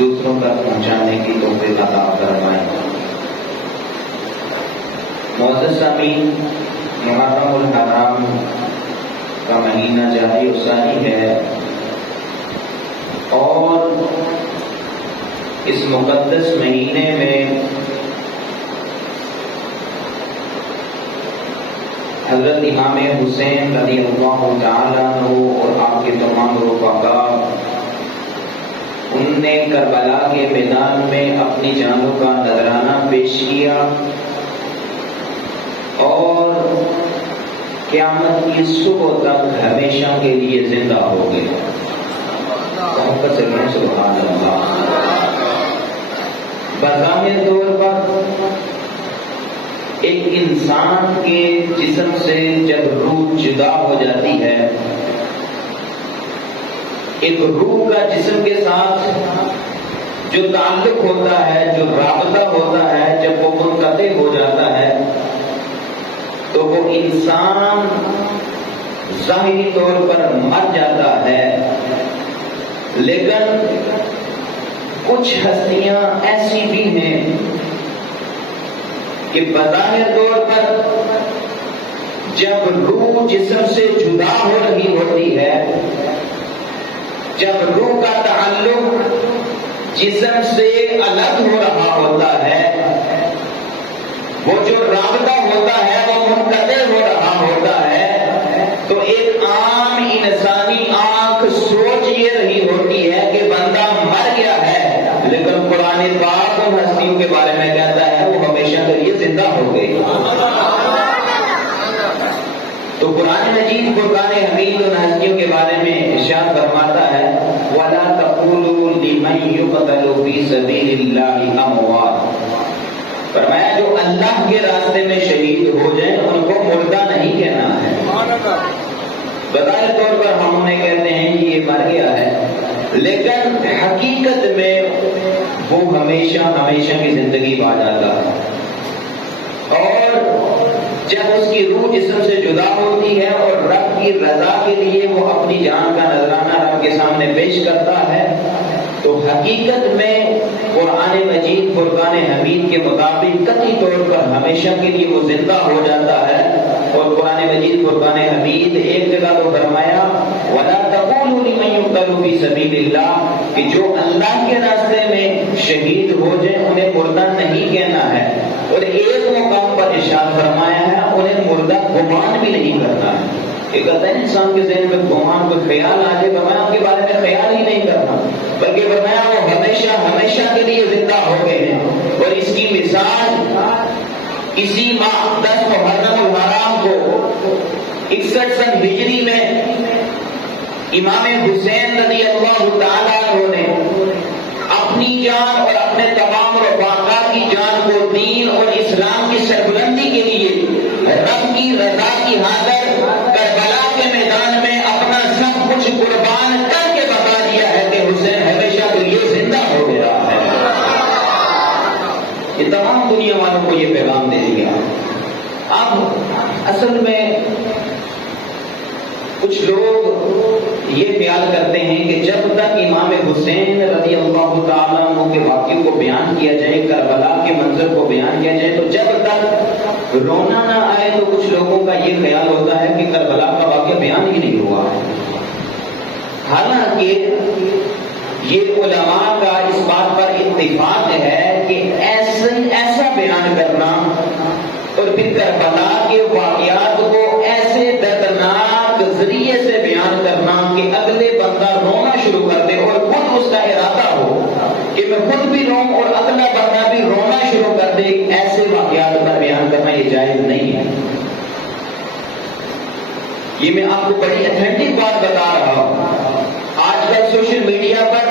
دوسروں تک پہنچانے کی توفیق عطا فرمائے۔ معزز سامعین، محرم الحرام کا مہینہ جاری و ساری ہے اور اس مقدس مہینے میں حضرت امام حسین رضی اللہ تعالیٰ عنہ اور آپ کے تمام رفقا انہوں نے کربلا کے میدان میں اپنی جانوں کا نذرانہ پیش کیا اور قیامت کی صبح تک ہمیشہ کے لیے زندہ ہو گئے۔ محبت سے کہیں سبحان اللہ۔ بظاہر طور پر ایک انسان کے جسم سے جب روح جدا ہو جاتی ہے، ایک روح کا جسم کے ساتھ جو تعلق ہوتا ہے، جو رابطہ ہوتا ہے، جب وہ منقطع ہو جاتا ہے تو وہ انسان ظاہری طور پر مر جاتا ہے، لیکن کچھ ہستیاں ایسی بھی ہیں کہ بظاہر طور پر جب روح جسم سے جدا ہو رہی ہوتی ہے، جب روح کا تعلق جسم سے الگ ہو رہا ہوتا ہے، وہ جو رابطہ ہوتا ہے وہ منقطع ہو رہا ہوتا ہے، تو ایک عام انسانی آنکھ سوچ یہ رہی ہوتی ہے کہ بندہ مر گیا ہے، لیکن قرآن پاک ان ہستیوں کے بارے میں کہتا ہے وہ ہمیشہ کے لیے زندہ ہو گئی۔ تو قرآن مجید فرقان حمید ان ہستیوں کے بارے میں ارشاد فرماتا ہے وَلَا تَقُولُوا لِمَن يُقْتَلُ فِي سَبِيلِ اللَّهِ أَمْوَاتٌ، فرمایا جو اللہ کے راستے میں شہید ہو جائیں ان کو مردہ نہیں کہنا ہے۔ بظاہر طور پر ہم انہیں کہتے ہیں کہ یہ مر گیا ہے، لیکن حقیقت میں وہ ہمیشہ ہمیشہ کی زندگی پا جاتا ہے، اور جب اس کی روح جسم سے جدا ہوتی ہے اور رب کی رضا کے لیے وہ اپنی جان کا نذرانہ رب کے سامنے پیش کرتا ہے، تو حقیقت میں قرآن مجید فرقان حمید کے مطابق قطعی طور پر ہمیشہ کے لیے وہ زندہ ہو جاتا ہے۔ اور قرآن مجید فرقان حمید ایک جگہ تو فرمایا وَلَا تَقُولُوا لِمَن يُقْتَلُ فِي سَبِيلِ اللَّهِ، کہ جو اللہ کے راستے میں شہید ہو جائیں انہیں مردہ نہیں کہنا ہے، اور ایک مقام پر ارشاد فرمایا ہے انہیں مردہ گمان بھی نہیں کرنا ہے۔ یہ کہتا ہے انسان کے ذہن میں گمان کو خیال آ جائے، فرمایا ان کے بارے میں خیال ہی نہیں کرنا، بلکہ فرمایا وہ ہمیشہ ہمیشہ کے لیے زندہ ہو گئے ہیں۔ اور اس کی مثال اسی ماہ 10 محرم الحرام کو 61 سن ہجری میں امام حسین رضی اللہ تعالیٰ عنہ نے اپنی جان اور اپنے تمام رفقا کی جان کو دین اور اسلام کی سربلندی کے لیے رب کی رضا کی خاطر کربلا کے میدان میں اپنا سب کچھ قربان کر کے بتا دیا ہے کہ حسین ہمیشہ کے لیے زندہ ہو گیا ہے۔ یہ تمام دنیا والوں کو یہ پیغام دے دیا۔ اب اصل میں کچھ لوگ یہ خیال کرتے ہیں کہ جب تک امام حسین رضی اللہ تعالیٰ عنہ کے واقعے کو بیان کیا جائے، کربلا کے منظر کو بیان کیا جائے، تو جب تک رونا نہ آئے تو کچھ لوگوں کا یہ خیال ہوتا ہے کہ کربلا کا واقعہ بیان ہی نہیں ہوا ہے۔ حالانکہ یہ علماء کا اس بات پر اتفاق ہے کہ ایسا بیان کرنا اور پھر کربلا کے واقعات کو ایسے دردناک ذریعے سے بیان کرنا کہ اگلے بندہ رونا شروع کر دے اور خود اس کا ارادہ ہو کہ میں خود بھی روں اور اگلا بندہ بھی رونا شروع کر دے، ایسے واقعات کا بیان کرنا یہ جائز نہیں ہے۔ یہ میں آپ کو بڑی اتھینٹک بات بتا رہا ہوں۔ آج کل سوشل میڈیا پر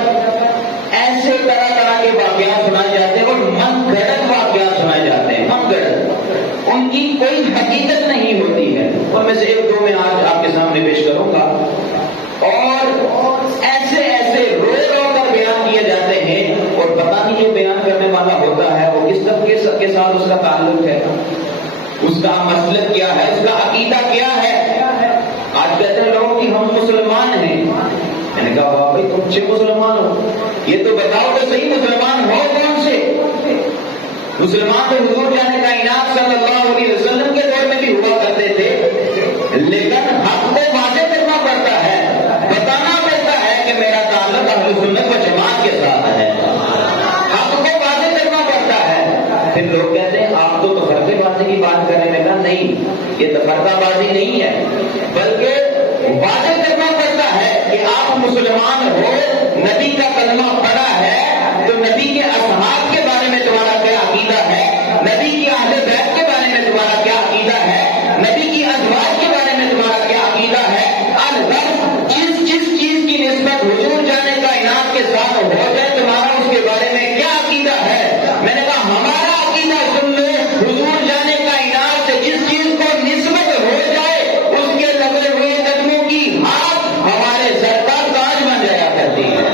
ایسے طرح طرح کے واقعات سنائے جاتے ہیں اور من گھڑت واقعات سنائے جاتے ہیں، من گھڑت، ان کی کوئی حقیقت نہیں ہوتی ہے۔ اور میں سے ایک دو میں آج آپ کے سامنے پیش کروں گا، اور ایسے ایسے رو رو کر بیان کیے جاتے ہیں اور پتہ نہیں جو بیان کرنے والا ہوتا ہے وہ کس طرح کے ساتھ اس کا تعلق ہے، اس کا مسلک کیا ہے، اس کا عقیدہ کیا ہے۔ آج کہتے ہیں لوگ کہ ہم مسلمان ہیں، میں نے کہا واہ بھائی تم اچھے مسلمان ہو، یہ تو بتاؤ تو صحیح مسلمان ہو کون سے؟ مسلمان تو حضور جانے کائنات صلی اللہ علیہ وسلم کے دور میں بھی ہوا کرتے تھے، لیکن حق کو واضح کرنا پڑتا ہے، بتانا پڑتا ہے کہ میرا تعلق اہل سنت و جماعت کے ساتھ ہے، حق کو واضح کرنا پڑتا ہے۔ پھر لوگ کہتے ہیں آپ تو تفرقے بازی کی بات کریں، میں کہا نہیں، یہ تفرقہ بازی نہیں ہے، بلکہ واضح کرنا پڑتا ہے کہ آپ مسلمان ہو، نبی کا کلمہ پڑھا ہے تو نبی کے اصحاب کے بارے میں تمہارا کیا عقیدہ ہے، نبی کی اہل بیت کے بارے میں تمہارا کیا عقیدہ ہے، نبی کی ازواج کے بارے میں تمہارا کیا عقیدہ ہے، الغرض جس چیز کی نسبت حضور جانے کائنات کے ساتھ ہو جائے تمہارا اس کے بارے میں کیا عقیدہ ہے۔ میں نے کہا ہمارا عقیدہ سن لو، حضور جانے کائنات سے جس چیز کو نسبت ہو جائے اس کے لگے ہوئے قدموں کی ہاتھ ہمارے سر کا تاج بن جایا کرتی ہے۔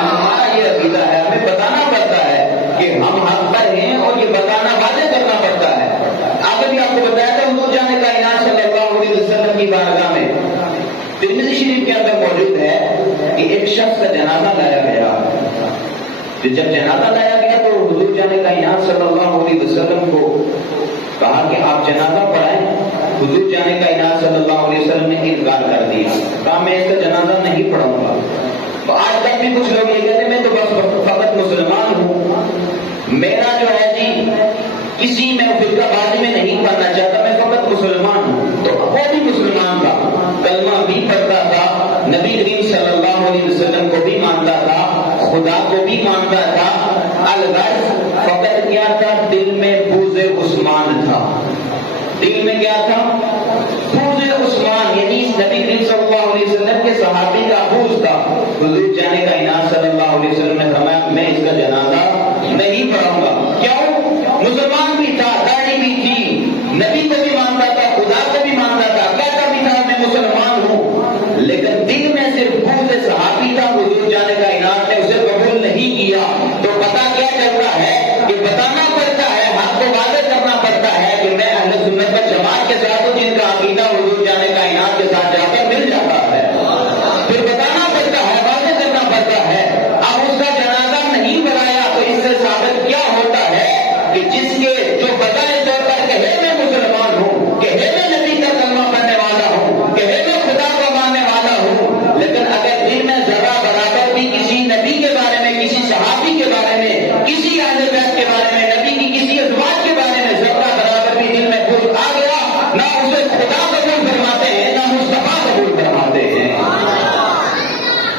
ہمارا یہ عقیدہ ہے، ہمیں بتانا پڑتا ہے کہ ہم حق پر ہیں اور یہ بتانا واضح کرنا پڑتا ہے۔ آگے بھی آپ کو بتایا تھا حضور جانے کائنات صلی اللہ علیہ وسلم کی بارگاہ میں ترمذی شریف کے اندر موجود ہے کہ ایک شخص کا جنازہ لایا گیا، جب جنازہ لایا گیا تو حضور جانے کائنات صلی اللہ علیہ وسلم کو کہا کہ آپ جنازہ پڑھائیں۔ حضور جانے کائنات صلی اللہ علیہ وسلم نے انکار کر دیا، کہا میں اس کا جنازہ نہیں پڑھوں گا۔ تو آج تک بھی کچھ لوگ یہ کہتے ہیں میں تو بس فقط مسلمان ہوں، میرا جو ہے جی کسی میں فرقہ بازی میں نہیں پڑھنا چاہتا، میں فقط مسلمان ہوں۔ تو وہ بھی مسلمان تھا، کلمہ بھی پڑھتا تھا، نبی کریم صلی اللہ علیہ وسلم کو بھی مانتا تھا، خدا کو بھی مانتا تھا، الغرض فقط کیا تھا، دل میں بغض عثمان تھا۔ دل میں کیا تھا؟ بغض عثمان، یعنی نبی کریم صلی اللہ علیہ وسلم کے صحابی کا بغض تھا۔ حضور جانے کائنات صلی اللہ علیہ وسلم نے فرمایا میں اس کا جنازہ نہیں پڑھوں گا۔ کیوں؟ مسلمان بھی تھا، داڑھی بھی تھی، نبی کو بھی مانتا تھا، خدا کو بھی مانتا تھا، کہتا بھی تھا میں مسلمان ہوں، لیکن دل میں صرف بغض صحابی تھا۔ حضور جانے کائنات نے اسے قبول نہیں کیا۔ تو پتہ کیا چلتا ہے کہ بتانا پڑتا ہے، حق کو واضح کرنا پڑتا ہے کہ میں اہل سنت و جماعت کے ساتھ ہوں، جن کا عقیدہ حضور جانے کائنات کے ساتھ جا کر مل جاتا ہے۔ پھر بتانا پڑتا ہے، واضح کرنا پڑتا ہے۔ اب اس کا جنازہ نہیں بنایا تو اس سے ثابت کیا ہوتا ہے کہ جس کے جو بتائے طور پر کہے میں مسلمان ہوں، کہے میں نبی کا کلمہ پڑھنے والا ہوں، کہے میں خدا کو ماننے والا ہوں، لیکن اگر دل میں ذرا برابر بھی کسی نبی کے بارے میں، کسی صحابی کے بارے میں، کسی اہل بیت کے بارے میں، نبی کی کسی ازواج کے بارے میں ذرا برابر بھی دل میں بغض آ گیا، نہ اسے خدا قبول فرماتے ہیں نہ مصطفیٰ قبول فرماتے ہیں۔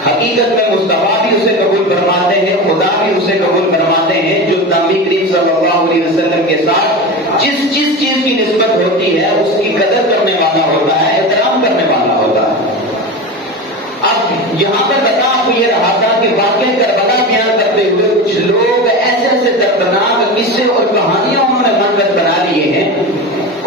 حقیقت میں مصطفیٰ بھی اسے قبول فرماتے ہیں، خدا بھی اسے قبول فرماتے ہیں جو نبی کریم صلی اللہ علیہ وسلم کے ساتھ جس چیز کی نسبت ہوتی ہے اس کی قدر کرنے والا ہوتا ہے، احترام کرنے والا ہوتا ہے۔ اب یہاں پر بتا آپ کو یہ رہا تھا کہ واقعہ کربلا بیان کرتے ہوئے کچھ لوگ ایسے ایسے دردناک قصے اور کہانیاں انہوں نے منظر بنا لیے ہیں،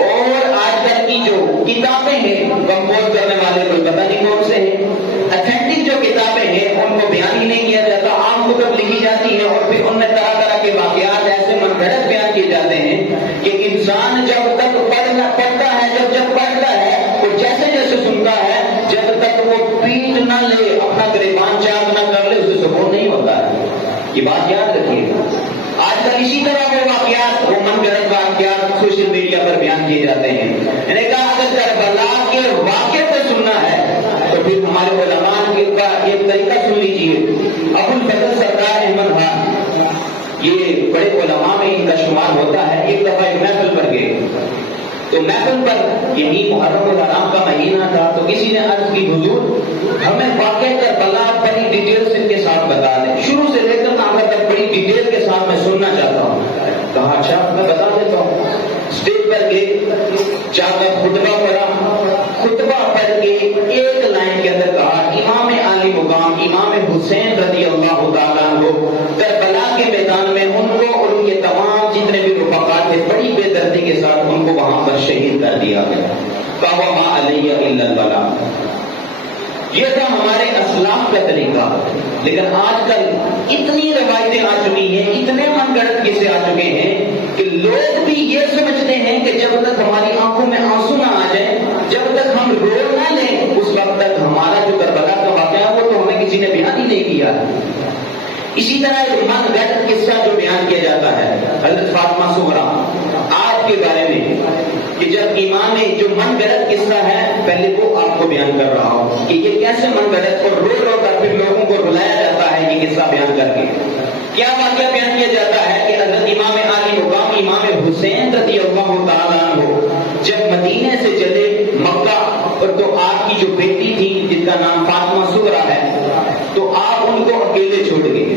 اور آج کل کی جو کتابیں ہیں کمپوز کرنے والے کوئی پتہ نہیں کون سے ہیں، اتھینٹک جو کتابیں ہیں ان کو بیان ہی نہیں کیا جاتا، عام کتب لکھی جاتی ہیں اور پھر ان میں طرح طرح کے واقعات ایسے من گھڑت بیان کیے جاتے ہیں کہ انسان جب تک پڑھتا ہے، جب پڑھتا ہے وہ جیسے جیسے سنتا ہے، جب تک وہ پیٹ نہ لے، اپنا گریبان چاک نہ کر لے، اسے سکون نہیں ہوتا ہے۔ یہ بات یاد رکھیے۔ آج کل اسی طرح کے واقعات، وہ من گھڑت واقعات سوشل میڈیا پر بیان کیے جاتے ہیں۔ میں نے کہا اگر کربلا کے واقعے کو سننا ہے تو پھر ہمارے علماء کا ایک طریقہ سن لیجیے۔ ابو الفضل سردار احمد خان، یہ بڑے علماء میں ان کا شمار ہوتا ہے، ایک دفعہ ایک محفل پر گئے تو محفل پر یہی محرم الحرام کا مہینہ تھا، تو کسی نے عرض کی حضور ہمیں واقعہ کربلا بڑی ڈیٹیل سے کے ساتھ بتا دیں، شروع سے لے کر آخر تک بڑی ڈیٹیل کے ساتھ میں سننا چاہتا ہوں۔ کہا اچھا میں بتا دیتا ہوں۔ اسٹیج پر گئے، جا کر خطبہ پڑھا، خطبہ پڑھ کے ایک لائن کے اندر کہا امام عالی مقام امام حسین رضی اللہ تعالیٰ عنہ کربلا کے میدان میں ان کو اور ان کے تمام جتنے بھی رفقا تھے بڑی بے دردی کے ساتھ ان کو وہاں پر شہید کر دیا گیا۔ کہا ما علی الا البلاغ۔ یہ تھا ہمارے اسلاف کا طریقہ، لیکن آج کل اتنی روایتیں آ چکی ہیں، اتنے من گھڑت قصے آ چکے ہیں کہ لوگ بھی یہ سمجھتے ہیں کہ جب تک ہماری آنکھوں میں آنسو نہ آ جائیں، جب تک ہم رو نہ لیں، اس وقت تک ہمارا جو کربلا کا واقعہ وہ تو ہمیں کسی نے بیان ہی نہیں کیا ہے۔ اسی طرح ایک من گھڑت قصہ جو بیان کیا جاتا ہے حضرت فاطمہ صغریٰ آپ کے بارے میں، کہ جب امام نے جو من گھڑت قصہ ہے پہلے وہ آپ کو بیان کر رہا ہوں کہ یہ کیسے من گھڑت اور رو رو کر پھر لوگوں کو رلایا جاتا ہے یہ قصہ بیان کر کے۔ کیا واقعہ بیان کیا جاتا ہے کہ حضرت امام عالی مقام امام حسین رضی اللہ تعالیٰ عنہ جب مدینے سے چلے مکہ، اور تو آپ کی جو بیٹی تھی جن کا نام فاطمہ صغریٰ ہے، تو آپ ان کو اکیلے چھوڑ گئے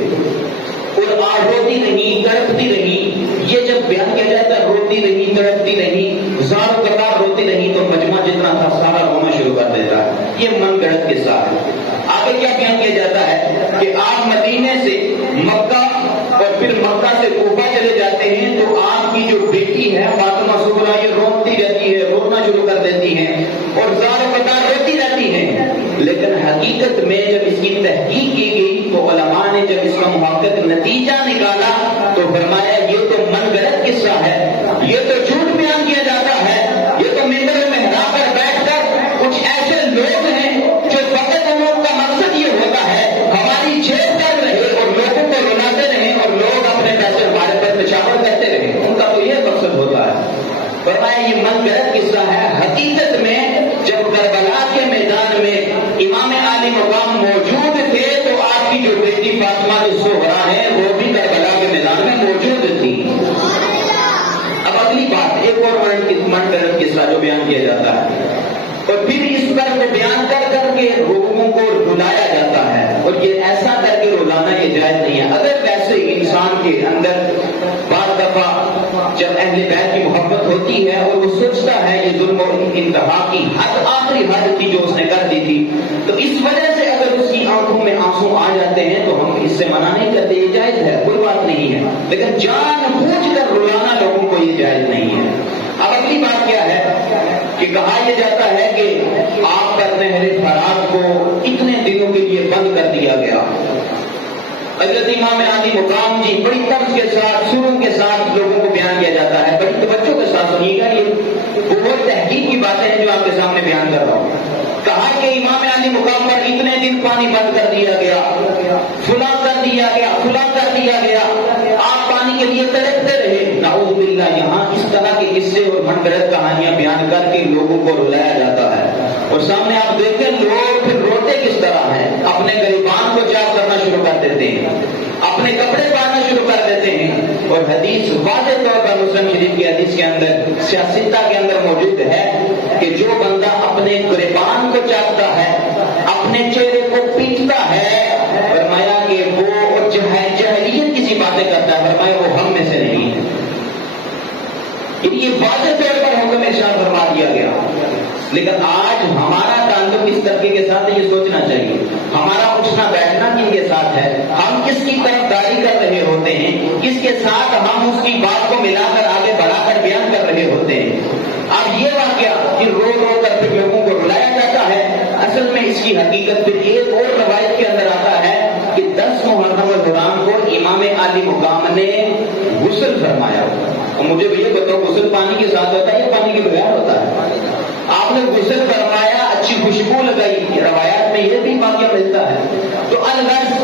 اور آپ روتی رہی تڑپتی رہی۔ یہ جب بیان کیا جاتا ہے روتی رہی تڑپتی رہی، زار و قطار روتی رہی، تو مجمع جتنا تھا سارا رونا شروع کر دیتا ہے۔ یہ من گھڑت کے ساتھ آگے کیا بیان کیا جاتا ہے کہ آپ مدینے سے مکہ اور پھر مکہ سے کوفہ چلے جاتے ہیں، تو آپ کی جو بیٹی ہے فاطمہ صغریٰ یہ روتی رہتی ہے، رونا شروع کر دیتی ہیں اور زار و قطار روتی رہتی ہیں۔ لیکن حقیقت میں جب اس کی تحقیق کی گئی تو علماء نے جب اس کا محقق نتیجہ نکالا تو فرمایا یہ تو من گھڑت قصہ ہے، یہ تو جھوٹ بیان کیا جاتا ہے، یہ تو ممبر میں محراب پر بیٹھ کر کچھ ایسے لوگ ہیں جو فقط ان لوگوں کا مقصد یہ ہوتا ہے ہماری جیب پر رہے اور لوگوں کو رلاتے رہے اور لوگ اپنے پیسے ہمارے پر نچھاور کرتے رہے، ان کا تو یہ مقصد ہوتا ہے۔ فرمایا یہ من گھڑت قصہ ہے۔ حقیقت میں جب کربلا کے میدان میں امام عالی مقام موجود تھے تو آپ کی جو بیٹی فاطمہ صغریٰ ہے وہ بھی کربلا کے میدان میں موجود تھی۔ اب اگلی بات ایک اور من گھڑت قصہ جو بیان کیا جاتا ہے اور پھر اس پر وہ بیان کر کر کے لوگوں کو رلایا جاتا ہے، اور یہ ایسا کر کے رلانا یہ جائز نہیں ہے۔ اگر ویسے انسان کے اندر بعض دفعہ جب اہل بیت کی محبت ہوتی ہے اور وہ سوچتا ہے یہ ظلم اور انتہا کی حد آخری حد تھی جو اس نے کر دی تھی، تو اس وجہ سے اگر اس کی آنکھوں میں آنسو آ جاتے ہیں تو ہم اس سے منع نہیں کرتے، یہ جائز ہے، کوئی بات نہیں ہے، لیکن جان بوجھ کر رلانا لوگوں کو یہ جائز نہیں ہے۔ اب اگلی بات کیا ہے کہ کہا یہ جاتا ہے کہ آپ پر نہر فرات کو اتنے دنوں کے لیے بند کر دیا گیا۔ حضرت امام عالی مقام جی بڑی طرز کے ساتھ سروں کے ساتھ لوگوں کو بیان کیا جاتا ہے، بڑی توجہ کے ساتھ سنیے گا، یہ بہت تحقیق کی باتیں ہیں جو آپ کے سامنے بیان کر رہا ہوں۔ کہا کہ امام عالی مقام پر اتنے دن پانی بند کر دیا گیا، فلاں کر دیا گیا، فلاں کر دیا گیا، آپ پانی کے لیے تڑپتے رہے۔ نعوذ باللہ، یہاں اس طرح کے قصے اور من گھڑت کہانیاں بیان کر کے لوگوں کو رلایا جاتا ہے، اور سامنے آپ دیکھیں لوگ پھر روتے کس طرح ہیں، اپنے گریبان کو چاک کرنا شروع کر دیتے ہیں، اپنے کپڑے پہننا شروع کر دیتے ہیں، اور حدیث واضح طور پر مسلم شریف کی حدیث کے اندر سیاستہ کے اندر موجود ہے کہ جو بندہ اپنے گریبان کو چاکتا ہے، اپنے چہرے کو پیٹتا ہے، فرمایا کہ وہ جاہلیت کی سی باتیں کرتا ہے، فرمایا وہ ہم میں سے نہیں ہے۔ یہ واضح طور پر حکم ارشاد فرما دیا گیا۔ لیکن آج ہمارا تعلق اس طریقے کے ساتھ یہ سوچنا چاہیے، ہمارا اٹھنا بیٹھنا کن کے ساتھ ہے، ہم کس کی طرف داری کر رہے ہوتے ہیں، کس کے ساتھ ہم اس کی بات کو ملا کر آگے بڑھا کر بیان کر رہے ہوتے ہیں۔ اب یہ واقعہ کہ رو رو کر پھر لوگوں کو رلایا جاتا ہے، اصل میں اس کی حقیقت پھر ایک اور روایت کے اندر آتا ہے کہ 10 محرم الحرام کو امام عالی مقام نے غسل فرمایا۔ اور مجھے یہ بتاؤ غسل پانی کے ساتھ ہوتا ہے یا پانی کے بغیر ہوتا ہے؟ آپ نے غسل فرمایا، اچھی خوشبو لگائی، روایات میں یہ بھی واقعہ ملتا ہے۔ تو الغرض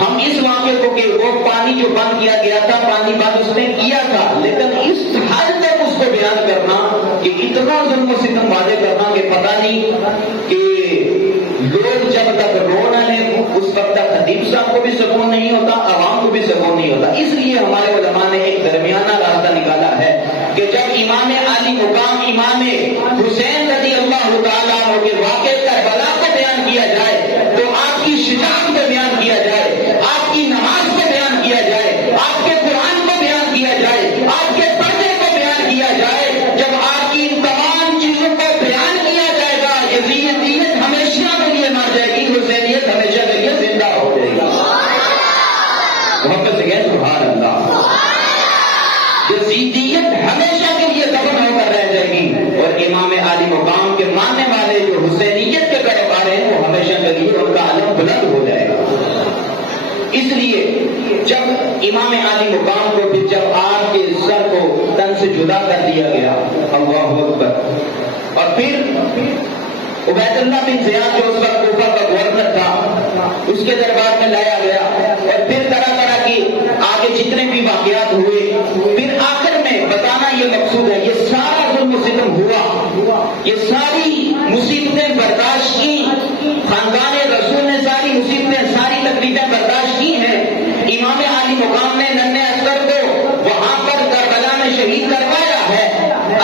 ہم اس واقعے کو کہ وہ پانی جو بند کیا گیا تھا، پانی بند اس نے کیا تھا، لیکن اس حد تک اس کو بیان کرنا کہ اتنا ظلم و ستم واضح کرنا کہ پتہ نہیں کہ لوگ جب تک رو نہ لیں اس وقت تک خطیب صاحب کو بھی سکون نہیں ہوتا، عوام کو بھی سکون نہیں ہوتا۔ اس لیے ہمارے علماء نے ایک درمیانہ راستہ نکالا ہے کہ جب امام عالی مقام امام حسین رضی اللہ تعالیٰ عنہ کے واقعے کربلا کو بیان کیا جائے تو آپ کی شجاعت کو بیان کیا جائے، آپ کی نماز کو بیان کیا جائے، آپ کے قرآن کو بیان کیا جائے، آپ کے پردے کو بیان کیا جائے۔ جب آپ کی ان تمام چیزوں کو بیان کیا جائے گا، یزیدیت ہمیشہ کے لیے مر جائے گی، حسینیت ہمیشہ کے لیے زندہ ہو جائے گی۔ محبت سے کہیں سبحان اللہ۔ یزیدیت ہمیشہ کے لیے دفن ہو کر رہ جائے گی، اور امام عالی مقام کے ماننے والے جو حسینیت کے پیروکار ہیں وہ ہمیشہ کے لیے ان کا علم بلند ہو جائے گا۔ اس لیے جب امام عالی مقام کو پھر جب آپ کے سر کو تن سے جدا کر دیا گیا، اللہ اکبر، اور پھر عبید اللہ بن زیاد جو اس وقت کوفہ کا گورنر تھا، اس کے دربار میں لایا گیا اور پھر طرح طرح کی آگے جتنے بھی واقعات ہوئے، پھر آخر میں بتانا یہ مقصود ہے، یہ سارا ظلم و ستم ہوا، یہ ساری مصیبتیں برداشت کی، خاندان رسول نے ساری مصیبتیں ساری تکلیفیں برداشت کی ہیں۔ امام علی مقام نے ننھے اصغر کو وہاں پر کربلا میں شہید کروایا ہے،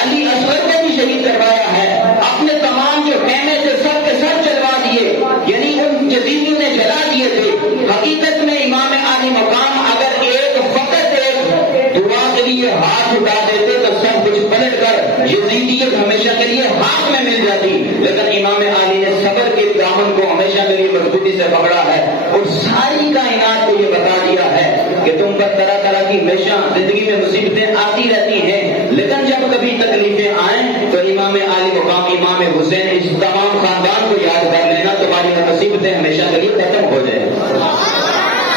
علی اصغر کو بھی شہید کروایا ہے، اپنے تمام جو خیمے تھے سب کے سر چلوا دیے، یعنی ان یزیدیوں نے جلا دیے تھے۔ حقیقت میں امام علی مقام اگر فقط ایک دعا کے لیے ہاتھ اٹھا دیتے تو سب کچھ پلٹ کر یزیدیت ہمیشہ کے لیے ہاتھ میں مل جاتی، لیکن امام علی نے صبر کے دامن کو ہمیشہ کے لیے مضبوطی سے پکڑا ہے اور ساری کائنات کو یہ بتا دیا ہے کہ تم پر طرح طرح کی ہمیشہ زندگی میں مصیبتیں آتی رہتی ہیں، لیکن جب کبھی تکلیفیں آئیں تو امام علی مقام امام حسین اس تمام خاندان کو یاد کر لینا، تمہاری مصیبتیں ہمیشہ کے لیے ختم ہو جائیں۔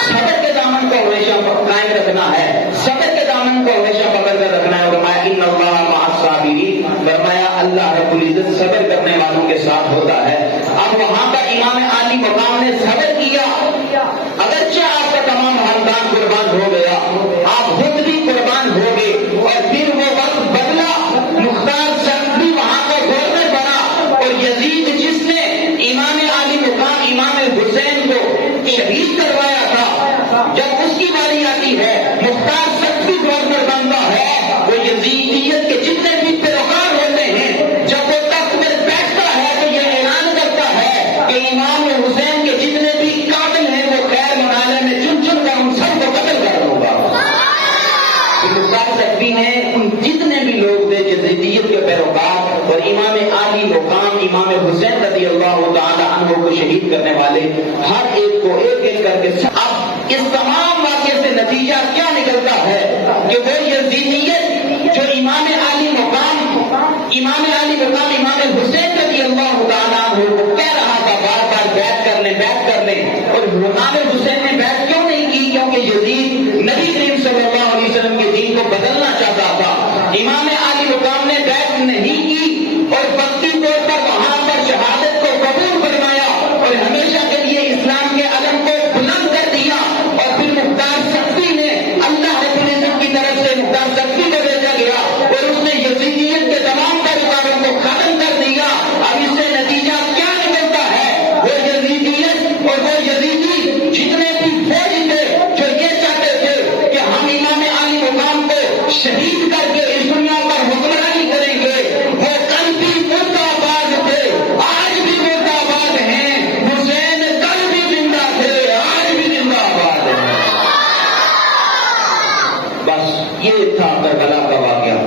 صبر کے دامن کو ہمیشہ قائم رکھنا ہے، صبر کے دامن کو ہمیشہ پکڑ کر رکھنا ہے۔ فرمایا ان اللہ مع الصابرین، فرمایا اللہ رب العزت صبر کرنے والوں کے ساتھ ہوتا ہے۔ اب وہاں پر امام علی مقام نے صبر کیا، اگرچہ آپ کا تمام خاندان قربان ہو گیا، آپ خود بھی قربان ہو گئے، اور پھر وہ وقت بدلا، مختار سب بھی وہاں کا گورنر بنا، اور یزید جس نے امام علی مقام امام حسین کو شہید کروایا تھا، جب اس کی باری آتی ہے مختار سب بھی گورنر بنتا ہے، وہ یزیدیت کے جتنے بھی پیروکار ہوتے ہیں، جب وہ تخت پر بیٹھتا ہے تو یہ اعلان کرتا ہے کہ امام حسین کے جتنے بھی قاتل ہیں وہ خیر منالے میں چن چن کر ان سب کو قتل کر دوں گا۔ مختار سکتی نے ان جتنے بھی لوگ تھے یزیدیت کے پیروکار اور امام علی مقام امام حسین رضی اللہ تعالی عنہ کو شہید کرنے والے، ہر ایک کو ایک ایک کر کے اب اس تمام واقعے سے نتیجہ کیا نکلتا ہے کہ وہ یزیدیت جو امام علی مقام امام حسین رضی اللہ تعالیٰ عنہ کو کہہ رہا تھا بار بار بیعت کر لیں، اور امام حسین نے بیعت کیوں نہیں کی؟ کیونکہ یزید نبی کریم صلی اللہ علیہ وسلم کے دین کو بدلنا چاہتا تھا۔ امام علی مقام نے بیعت نہیں کی اور وقتی طور پر وہاں پر شہادت کو قبول فرمایا اور ہمیشہ کے لیے اسلام کے علم کو بلند کر دیا، اور پھر مختار سختی نے اللہ رب العزت کی طرف سے مختار سختی کو بھیجا گیا اور اس نے یزیدیت کے تمام پیروکاروں کو ختم کر دیا۔ اب اس سے نتیجہ کیا نکلتا ہے؟ وہ یزیدیت اور وہ یزیدی جتنے بھی فوج تھے جو یہ چاہتے تھے کہ ہم امام علی مقام کو شہید کر کے اس دنیا پر حکمرانی کریں گے، وہ کل بھی مردہ آباد تھے، آج بھی مردہ آباد ہیں۔ حسین کل بھی زندہ تھے، آج بھی زندہ آباد ہیں۔ بس یہ تھا کربلا کا واقعہ،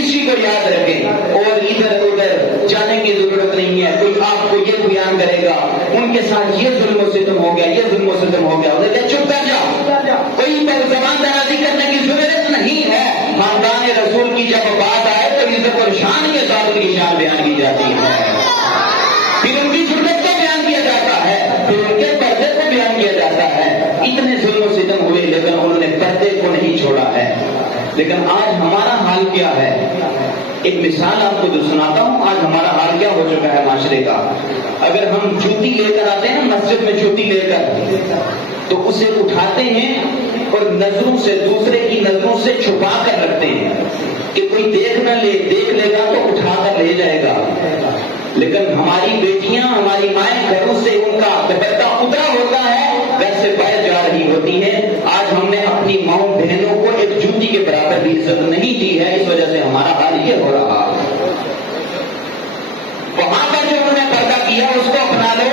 اسی کو یاد رکھیں اور ادھر ادھر جانے کی ضرورت نہیں ہے۔ کوئی آپ کو یہ بیان کرے گا ان کے ساتھ یہ ظلم و ستم ہو گیا، یہ ظلم و ستم ہو گیا، انہیں چپ کر جا، کوئی زبان درازی کرنے کی ضرورت نہیں ہے۔ خاندان رسول کی جب بات آئے تو عزت اور شان کے ساتھ ان کی شان بیان کی جاتی ہے، پھر ان کی ضرورت کو بیان کیا جاتا ہے، پھر ان کے پردے کو بیان کیا جاتا ہے۔ اتنے ظلم و ستم ہوئے لیکن انہوں نے پردے کو نہیں چھوڑا ہے۔ لیکن آج ہمارا حال کیا ہے؟ ایک مثال آپ کو جو سناتا ہوں، آج ہمارا حال کیا ہو چکا ہے معاشرے کا۔ اگر ہم جوتی لے کر آتے ہیں نا مسجد میں، جوتی لے کر تو اسے اٹھاتے ہیں اور نظروں سے دوسرے کی نظروں سے چھپا کر رکھتے ہیں کہ کوئی دیکھ نہ لے، دیکھ لے گا تو اٹھا کر لے جائے گا۔ لیکن ہماری بیٹیاں، ہماری مائیں گھروں سے ان کا دوپٹہ اترا ہوتا ہے، گھر سے باہر جا رہی ہوتی ہیں۔ آج ہم نے اپنی ماؤں بہنوں کو ایک جوتی کے برابر بھی عزت نہیں دی ہے، اس وجہ سے ہمارا حال یہ ہو رہا۔ وہاں پر جو انہوں نے پردہ کیا اس کو اپنا لو،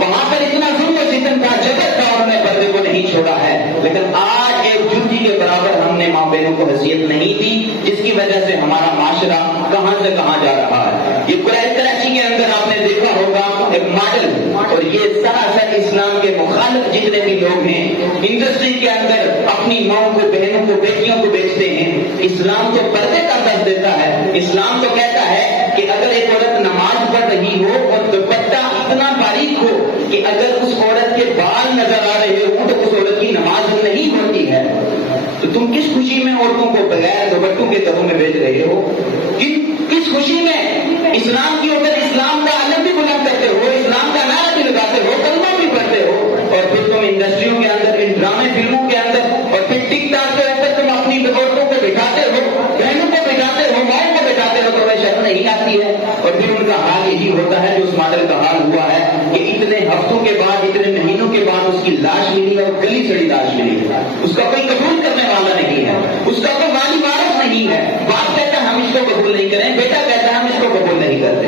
وہاں پر اتنا ظلم و ستم کا جبر تھا، انہوں نے پردے کو نہیں چھوڑا ہے۔ لیکن آج ایک جوتی کے برابر ہم نے ماں بہنوں کو حیثیت نہیں دی، جس کی وجہ سے ہمارا معاشرہ کہاں سے کہاں جا رہا ہے۔ یہ کراچی کے اندر آپ نے دیکھا ہوگا ایک ماڈل، اور یہ سراسر اسلام کے مخالف جتنے بھی لوگ ہیں انڈسٹری کے اندر اپنی ماؤں کو، بہنوں کو، بیٹیوں کو بیچتے ہیں۔ اسلام تو پردے کا درس دیتا ہے، اسلام تو کہتا ہے کہ اگر ایک عورت نماز پڑھ رہی ہو اور دوپٹہ اتنا باریک ہو کہ اگر اس عورت کے بال نظر آ رہے ہو تو اس عورت کی نماز نہیں ہوتی ہے، تو تم کس خوشی میں عورتوں کو بغیر دوپٹوں کے گھروں میں بھیج رہے ہو؟ کس خوشی میں اسلام کی اوپر اسلام کا علم بھی بلند کرتے ہو، اسلام کا نعرہ بھی لگاتے ہو، کلمہ بھی پڑھتے ہو، اور انڈسٹریوں کے اندر، ان ڈرامے فلموں کے اندر، اور پھر ٹک ٹاک کے اوپر تم اپنی عورتوں کو بٹھاتے ہو، بہنوں کو بٹھاتے ہو، ماؤں کو بٹھاتے ہو، تو وہ شرم نہیں آتی ہے؟ اور پھر ان کا حال یہی ہوتا ہے جو اس ماڈل کا حال ہوا ہے کہ اتنے ہفتوں کے بعد، اتنے مہینوں کے بعد اس کی لاش ملی اور گلی سڑی لاش ملی، اس کا کوئی قبول کرنے والا نہیں ہے، اس کا کوئی والی وارث نہیں ہے، باپ کہتا ہے ہم اس کو قبول نہیں کریں، بیٹا کہتا ہے ہم اس کو قبول نہیں کرتے۔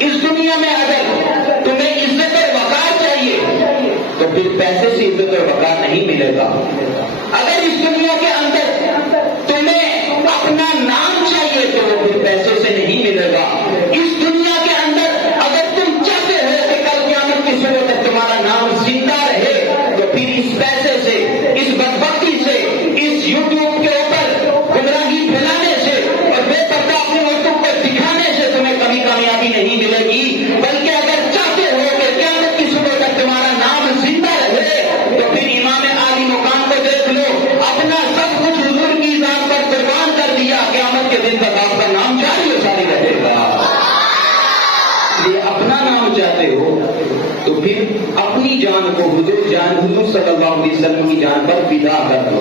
اس دنیا میں اگر تمہیں عزت اور وقار چاہیے تو پھر پیسے سے عزت اور وقار نہیں ملے گا۔ اگر اس دنیا کے اندر تمہیں اپنا نام چاہیے تو وہ پھر پیسے سے نہیں ملے گا۔ اس دنیا کے اندر اگر تم چاہتے ہو کہ کل قیامت کی صبح تک تمہارا نام زندہ رہے تو پھر اس پیسے سے، اس بدبختی سے، اس یوٹیوب کے اوپر گمراہی پھیلانے سے اور بے پردہ اپنے عورتوں کو دکھانے سے تمہیں کبھی کامیابی نہیں ملے گی، بلکہ اگر چاہتے ہو کہ قیامت کی صبح تک تمہارا نام زندہ رہے تو پھر امام عالی مقام کو دیکھ لو، اپنا سب کچھ حضور کی ذات پر قربان کر دیا، قیامت کے دن تک آپ کا نام جاری و ساری رہے گا۔ یہ اپنا نام چاہتے ہو تو پھر اپنی جان کو حضور صلی اللہ علیہ وسلم کی جان پر فدا کر دو،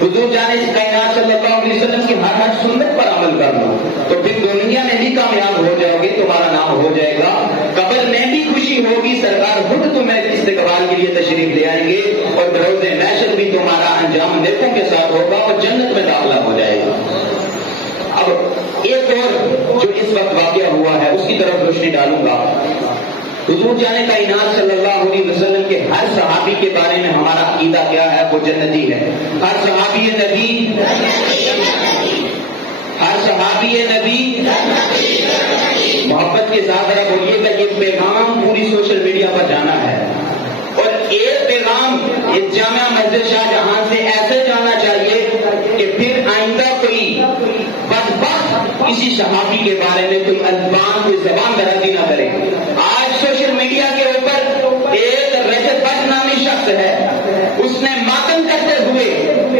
حضور جان کائنات صلی اللہ علیہ وسلم کی ہر سنت پر عمل کر لو، تو پھر دنیا میں بھی کامیاب ہو جاؤ گے، تمہارا نام ہو جائے گا، قبر میں بھی خوشی ہوگی، سرکار خود تمہیں استقبال کے لیے تشریف لے آئیں گے، اور بروز محشر بھی تمہارا انجام نیکوں کے ساتھ ہوگا اور جنت میں داخلہ ہو جائے گا۔ اب ایک اور جو اس وقت واقعہ ہوا ہے اس کی طرف روشنی ڈالوں گا۔ حضور جان کائنات صلی اللہ علیہ وسلم کے ہر صحابی کے بارے میں ہمارا عقیدہ کیا ہے؟ وہ جنتی ہے۔ ہر صحابی نبی، ہر صحابی نبی، محبت کے ساتھ ذرا بولیے گا یہ پیغام پوری سوشل میڈیا پر جانا ہے، اور ایک پیغام اس جامعہ مسجد شاہ جہاں سے ایسے جانا چاہیے کہ پھر آئندہ کوئی بدبخت کسی صحابی کے بارے میں کوئی الفاظ، کوئی زبان درازی نہ کرے۔ آج سوشل میڈیا کے اوپر ایک رجب بٹ نامی شخص ہے، اس نے ماتم کرتے ہوئے،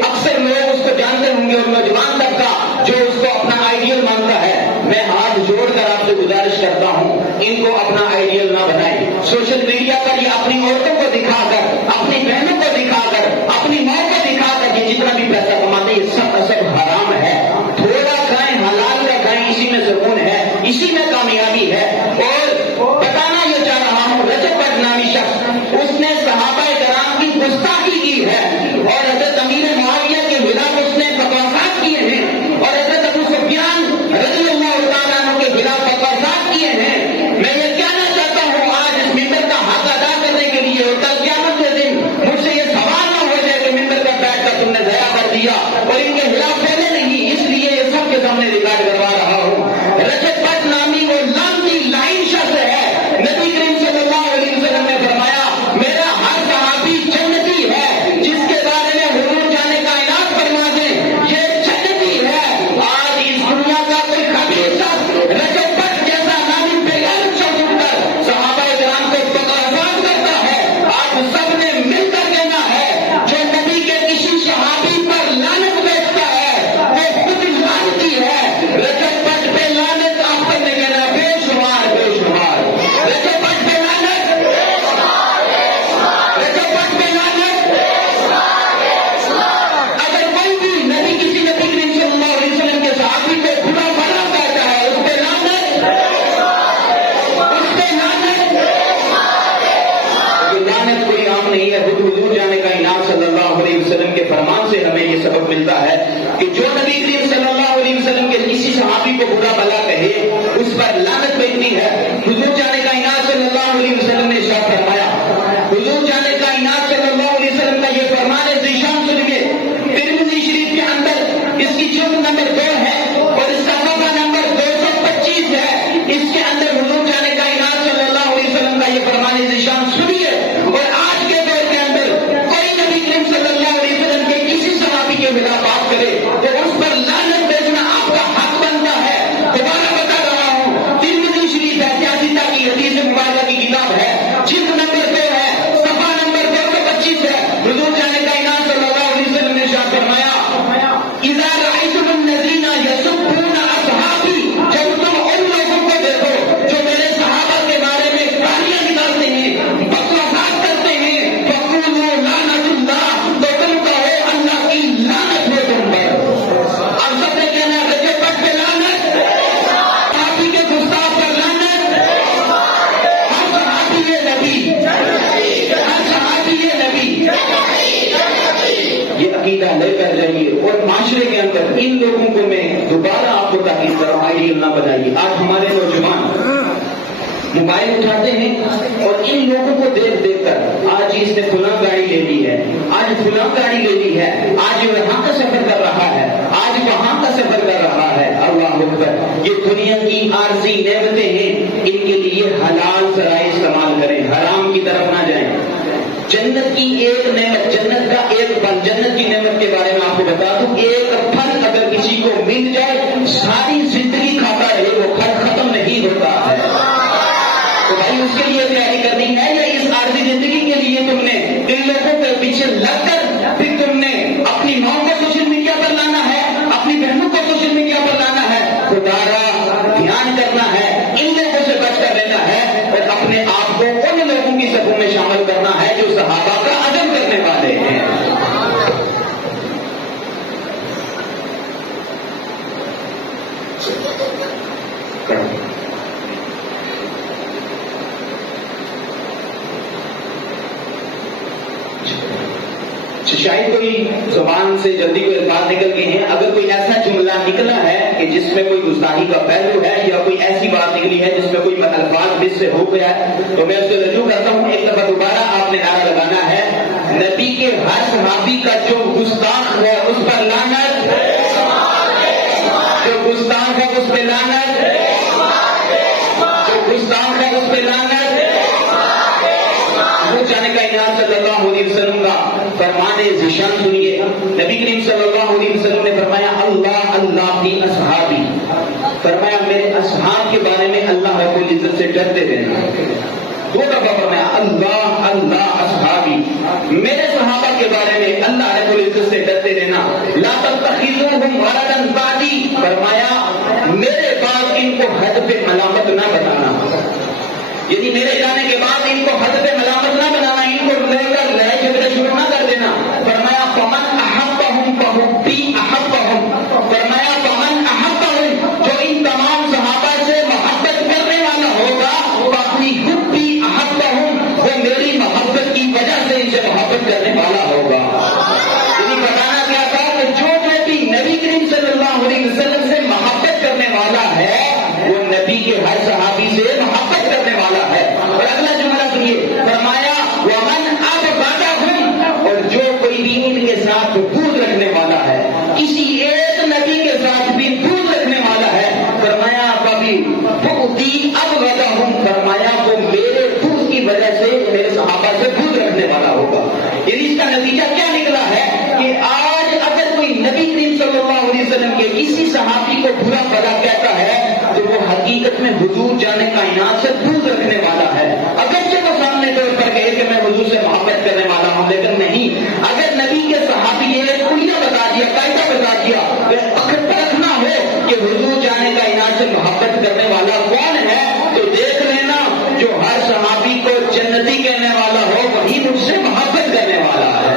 اکثر لوگ اس کو جانتے ہوں گے اور نوجوان طبقہ جو اس کو اپنا آئیڈیل مانتا ہے، میں ہاتھ جوڑ کر آپ سے گزارش کرتا ہوں ان کو اپنا آئیڈیل نہ بنائیں۔ سوشل میڈیا پر یہ اپنی عورتوں کو دکھا کر، اپنی بہنوں کو دکھا کر، اپنی ماں کو دکھا کر یہ جتنا بھی پیسہ کماتے ہیں یہ سب حرام ہے، تھوڑا کھائیں، حلال کا کھائیں، اسی میں سکون ہے، اسی میں کامیابی ہے۔ اور بتانا یہ چاہ رہا ہوں، رجب بٹ نامی شخص، اس نے صحابہ کرام کی گستاخی کی ہے اور حضرت امیر معاویہ کے خلاف اس نے بکواسات کیے ہیں اور حضرت ابو سفیان رضی اللہ تعالیٰ عنہ کے خلاف بکواسات کیے ہیں۔ میں یہ کہنا چاہتا ہوں آج اس ممبر کا حق ادا کرنے کے لیے، اور کل قیامت کے دن مجھ سے یہ سوال نہ ہو جائے کہ ممبر پر بیٹھ کر تم نے ضیاء کر دیا، اور ان کے خلاف پہلے نہیں، اس لیے یہ سب کے سامنے ریکارڈ کروا رہا ہوں۔ رجب بٹ نامی وہ لعنتی لائن شخص ہے، نبی کریم صلی اللہ علیہ وسلم نے فرمایا میرا ہر صحابی جنتی ہے، جس کے بارے میں حضور جانے کائنات فرما دیں یہ جنتی ہے۔ آج اس دنیا کا کوئی خبیث شخص رجب بٹ جیسا نامی بےغیرت شخص اٹھ کر صحابہ کرام کو بکواسات کرتا ہے، آپ سب نے مل کر کہنا ہے جو نبی کے کسی صحابی پر لعنت بیچتا ہے وہ خود لعنتی ہے۔ رجب بٹ پہ لعنت آپ پر نے کہنا بے شمار بے شمار، رجب بٹ پہ لعنت، رجب بٹ پہ لعنت۔ اگر کوئی بھی نبی کسی نبی کریم صلی اللہ علیہ وسلم کے صحابی کو برا بھلا کہتا ہے اس پہ لعنت، اس پہ لعنت۔ لعنت کوئی عام نہیں ہے، خود حضور جانے کائنات صلی اللہ علیہ وسلم کے فرمان سے ہمیں یہ سبق ملتا ہے کہ جو نبی کریم صلی اللہ علیہ وسلم کے کسی صحابی کو برا بھلا کہے اس پر لعنت بیٹھتی ہے۔ حضور جانے کائنات صلی اللہ علیہ وسلم نے ارشاد فرمایا، حضور جانے کائنات صلی اللہ علیہ وسلم کا یہ فرمان ذیشان سنیے، ترمذی شریف کے اندر اس کی جلد نمبر 2 ہے اور اس کا صفحہ نمبر 225 ہے، اس کے اندر حضور جانے کائنات صلی اللہ علیہ وسلم کا یہ فرمان ذیشان سنیے۔ اور آج کے دور کے اندر کوئی نبی کریم صلی اللہ علیہ وسلم کے کسی صحابی کے خلاف بات کرے تو اس پر لعنت بھیجنا آپ کا حق بنتا ہے۔ دوبارہ بتا رہا ہوں، ترمذی شریف ہے، ان لوگوں کو میں دوبارہ آپ کو تاکید کر رہا ہوں، آئیڈیل نہ بنائیے۔ آج ہمارے نوجوان موبائل اٹھاتے ہیں اور ان لوگوں کو دیکھ دیکھ کر آج اس نے فلاں گاڑی لے لی ہے، آج فلاں گاڑی لے لی ہے، آج یہاں کا سفر کر رہا ہے، آج وہاں کا سفر کر رہا ہے۔ اللہ اکبر، یہ دنیا کی عارضی نعمتیں ہیں، ان کے لیے حلال ذرائع استعمال کریں، حرام کی طرف نہ جائیں۔ جنت کی ایک نعمت، جنت کا ایک پھل، جنت کی نعمت کے بارے میں آپ کو بتا دوں، ایک پھل اگر کسی کو مل جائے ساری زندگی کھاتا رہے، وہ پھل ختم نہیں ہوتا ہے۔ تو بھائی اس کے لیے تیاری کرنی ہے یا اس عارضی زندگی کے لیے تم نے ان لوگوں کے پیچھے لگ کر پھر تم نے اپنی ماں کو سوشل میڈیا پر لانا ہے، اپنی بہنوں کو سوشل میڈیا پر لانا ہے؟ خدارا دھیان کرنا ہے، ان لوگوں سے بچ کر لینا ہے اور اپنے آپ کو ان لوگوں کی صفوں میں شامل کرنا ہے جو صحابہ کا ادب کرنے والے ہیں۔ شاید کوئی زبان سے جلدی کوئی الفاظ نکل گئے ہیں، اگر کوئی ایسا جملہ نکلا ہے کہ جس میں کوئی گستاخی کا پہلو ہے یا کوئی ایسی بات نکلی ہے جس میں کوئی الفاظ مس سے ہو گیا ہے تو میں اس کو رجوع کرتا ہوں۔ ایک دفعہ دوبارہ آپ نے نعرہ لگانا ہے، نبی کے ہر صحابی کا جو گستاخ ہے اس پر لعنت، جو گستاخ ہے اس پہ لعنت، جو گستاخ ہے اس پہ لعنت۔ جانے کا انعام صلی اللہ علیہ وسلم کا فرمان ذیشان سنیے، نبی کریم صلی اللہ علیہ وسلم نے فرمایا اللہ اللہ فی اصحابی، فرمایا میرے اصحاب کے بارے میں اللہ رب العزت سے ڈرتے رہنا۔ دو دفعہ فرمایا اللہ اللہ اصحابی، میرے صحابہ کے بارے میں اللہ رب العزت سے ڈرتے رہنا۔ لا تتخذوهم غرضا بعدی، فرمایا میرے بعد ان کو حد پہ ملامت نہ بنانا، یعنی میرے جانے کے بعد ان کو حد پہ ملامت نہ بنانا، ان کو لے کر لڑائی جھگڑے شروع نہ کر دینا۔ فرمایا فمن احبهم فحبی احبهم، فرمایا فمن احبهم، جو ان تمام صحابہ سے محبت کرنے والا ہوگا فاپنی حبی احبهم، وہ میری محبت کی وجہ سے ان سے محبت کرنے والا ہوگا۔ یعنی بتانا کیا تھا کہ جو بھی نبی کریم صلی اللہ علیہ وسلم سے محبت کرنے والا ہے وہ نبی کے ہر صحابی سے محبت کرنے والا ہے۔ اور اگلا جملہ سنیے، فرمایا ومن ابغضهم، اور جو کوئی بھی ان کے ساتھ بغض رکھنے والا ہے، کسی ایک نبی کے ساتھ بھی بغض رکھنے والا ہے، فرمایا کبھی بغضی ابغضهم، فرمایا وہ میرے بغض کی وجہ سے میرے صحابہ سے بغض رکھنے والا ہوگا۔ یعنی اس کا نتیجہ کیا نکلا ہے کہ آج اگر کوئی نبی کریم صلی اللہ علیہ وسلم کے کسی صحابی کو برا بھلا کہتا ہے تو وہ حقیقت میں حضور جانے کائنات سے بغض رکھنے والا ہے۔ اگرچہ وہ سامنے طور پر کہے کہ میں حضور سے محبت کرنے والا ہوں، لیکن نہیں، اگر نبی کے صحابی یہ کلیہ بتا دیا، قاعدہ بتا دیا کہ پرکھنا ہو کہ حضور جانے کائنات سے محبت کرنے والا کون ہے تو دیکھ لینا جو ہر صحابی کو جنتی کہنے والا ہو وہی مجھ سے محبت کرنے والا ہے۔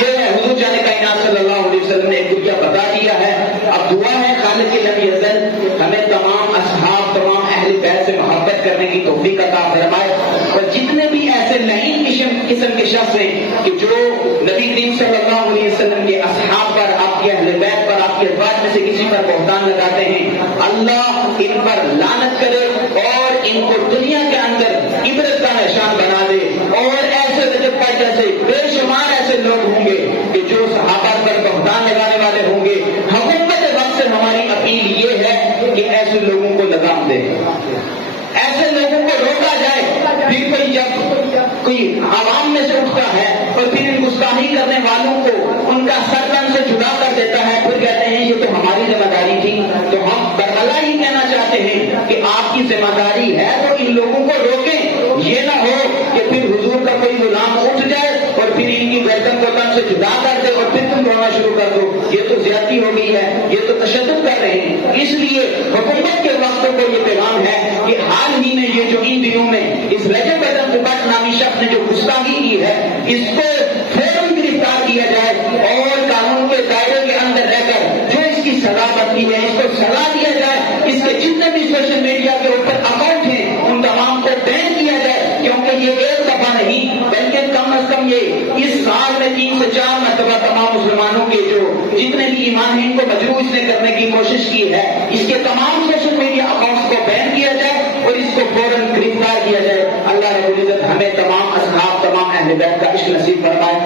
یہ حضور جانے کائنات صلی اللہ علیہ وسلم نے ایک کلیہ بتا دیا ہے۔ اب دعا ہے خالق نبی ازل ہمیں تمام اصحاب، تمام اہل بیت سے محبت کرنے کی توفیق عطا فرمائے، اور جتنے بھی ایسے لعین قسم کے شخص ہیں کہ جو نبی کریم صلی اللہ علیہ وسلم کے اصحاب پر، آپ کے اہل بیت پر، آپ کے ازواج میں سے کسی پر بہتان لگاتے ہیں، اللہ ان پر لعنت کرے اور ان کو دنیا کے اندر عبرت کا نشان بنا دے۔ اور ایسے رجب کا جیسے بے شمار ایسے لوگ ہوں گے کہ جو صحابہ پر بہتان لگانے والے ہوں گے۔ حکومت وقت سے ہماری اپیل یہ ہے کہ ایسے لوگوں کو لگام دے، ایسے لوگوں کو روکا جائے۔ پھر کوئی جب کوئی عوام میں سے اٹھتا ہے اور پھر ان گستاخی کرنے والوں کو ان کا سرتن سے جدا کر دیتا ہے، پھر کہتے ہیں یہ تو ہماری ذمہ داری تھی، تو ہم برعلا ہی کہنا چاہتے ہیں کہ آپ کی ذمہ داری ہے تو ان لوگوں کو روکیں، یہ نہ ہو کہ پھر حضور کا کوئی غلام اٹھ جائے اور پھر ان کی گردن کو تن سے جدا کر دے اور پھر تم رونا شروع کر دو۔ یہ تو زیادتی ہو گئی ہے، یہ تو تشدد کر رہے ہیں۔ اس لیے حکومت کے وقتوں کو یہ پیغام ہے کہ حال ہی میں یہ جو ان دنوں میں اس رجب بٹ نامی شخص نے جو گستاخی کی ہے اس کو فوراً گرفتار کیا جائے اور قانون کے دائرے کے اندر رہ کر جو اس کی سزا بنتی ہے اس کو سزا دیا جائے۔ اس کے جتنے بھی سوشل میڈیا کے اوپر اکاؤنٹ ہیں ان تمام کو بین کیا جائے، کیونکہ یہ ایک دفعہ نہیں بلکہ کم از کم یہ اس سال میں 3 سے 4 مرتبہ تمام مسلمانوں کے جو جتنے بھی ایمان ہیں ان کو مجروح اس نے کرنے کی کوشش کی ہے، اس کے تمام سوشل میڈیا اکاؤنٹس کو بین کیا جائے اور اس کو فوراً گرفتار کیا جائے۔ اللہ رب العزت ہمیں تمام اصحاب، تمام اہل بیت کا عشق نصیب فرمائے۔